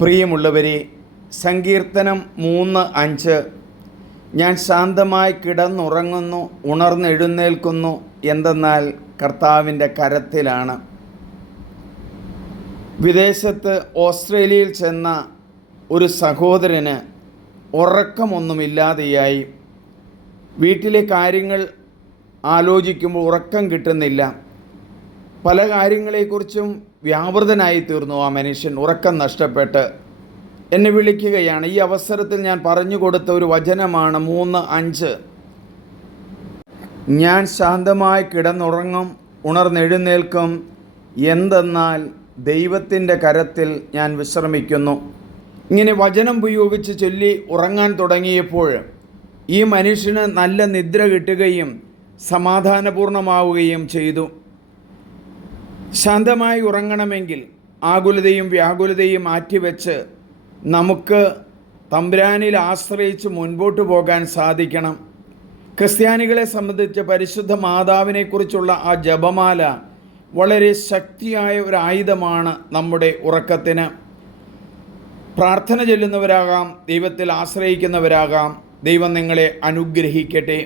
പ്രിയമുള്ളവരെ, സങ്കീർത്തനം 3:5 ഞാൻ ശാന്തമായി കിടന്നുറങ്ങുന്നു, ഉണർന്നെഴുന്നേൽക്കുന്നു, എന്തെന്നാൽ കർത്താവിൻ്റെ കരത്തിലാണ്. വിദേശത്ത് ഓസ്ട്രേലിയയിൽ ചെന്ന ഒരു സഹോദരന് ഉറക്കമൊന്നുമില്ലാതെയായി. വീട്ടിലെ കാര്യങ്ങൾ ആലോചിക്കുമ്പോൾ ഉറക്കം കിട്ടുന്നില്ല. പല കാര്യങ്ങളെക്കുറിച്ചും വ്യാപൃതനായി തീർന്നു ആ മനുഷ്യൻ. ഉറക്കം നഷ്ടപ്പെട്ട് എന്നെ വിളിക്കുകയാണ്. ഈ അവസരത്തിൽ ഞാൻ പറഞ്ഞു കൊടുത്ത ഒരു വചനമാണ് 3:5. ഞാൻ ശാന്തമായി കിടന്നുറങ്ങും, ഉണർന്നെഴുന്നേൽക്കും, എന്തെന്നാൽ ദൈവത്തിൻ്റെ കരത്തിൽ ഞാൻ വിശ്രമിക്കുന്നു. ഇങ്ങനെ വചനം ഉപയോഗിച്ച് ചൊല്ലി ഉറങ്ങാൻ തുടങ്ങിയപ്പോൾ ഈ മനുഷ്യന് നല്ല നിദ്ര കിട്ടുകയും സമാധാനപൂർണമാവുകയും ചെയ്തു. ശാന്തമായി ഉറങ്ങണമെങ്കിൽ ആകുലതയും വ്യാകുലതയും മാറ്റിവെച്ച് നമുക്ക് തമ്പുരാനിൽ ആശ്രയിച്ച് മുൻപോട്ട് പോകാൻ സാധിക്കണം. ക്രിസ്ത്യാനികളെ സംബന്ധിച്ച് പരിശുദ്ധ മാതാവിനെക്കുറിച്ചുള്ള ആ ജപമാല വളരെ ശക്തിയായ ഒരു ആയുധമാണ് നമ്മുടെ ഉറക്കത്തിന്. പ്രാർത്ഥന ചൊല്ലുന്നവരാകാം, ദൈവത്തിൽ ആശ്രയിക്കുന്നവരാകാം. ദൈവം നിങ്ങളെ അനുഗ്രഹിക്കട്ടെ.